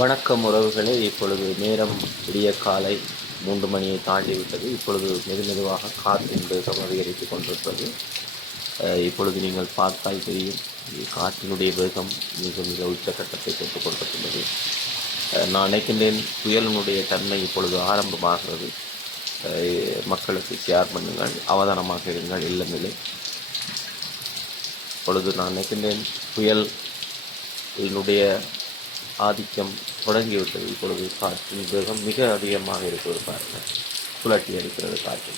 வணக்கம் உறவுகளே. இப்பொழுது நேரம் விடிய காலை மூன்று மணியை தாண்டி விட்டது இப்பொழுது மெது மெதுவாக காற்று என்பது அதிகரித்து கொண்டிருப்பது இப்பொழுது நீங்கள் பார்த்தால் தெரியும். காற்றினுடைய வேகம் மிக மிக உச்சக்கட்டத்தை தொட்டுக் கொண்டிருக்கின்றது நான் நினைக்கின்றேன் புயலினுடைய தன்மை இப்பொழுது ஆரம்பமாகிறது. மக்களுக்கு ஷேர் பண்ணுங்கள் அவதானமாக இருங்கள் இல்லமில்லை இப்பொழுது நான் நினைக்கின்றேன் புயல் இதனுடைய ஆதிக்கம் தொடங்கிவிட்டது. இப்பொழுது காற்றின் வேகம் மிக அதிகமாக இருக்கிறது பாருங்கள். சுழட்டி அடிக்கிறது காற்று.